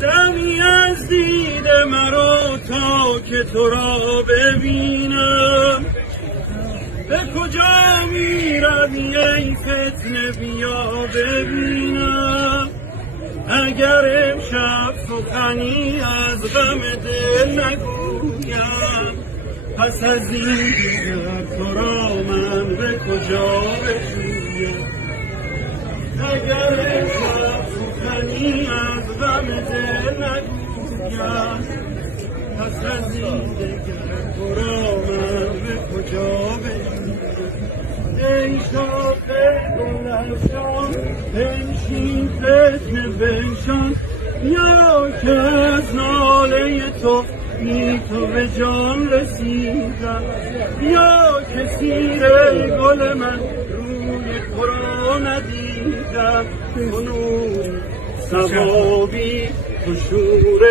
دمی از دید مرا تا که تو را ببینم. به کجا می روی ای فتنه بیا ببینم. اگر امشب سخنی از غم دل نگویم، پس از این دیگر تو را من به کجا بجویم. اگر امشب سخنی از غم دل نگویم، پس از این دیگر تو را من به کجا بجویم. ای شاخ گلفشان بنشین فتنه بنشان، یا که از ناله تو بی تو به جان رسیدم. یا که سیر گل من روی تو را ندیدم. کنون ثوابی تو شور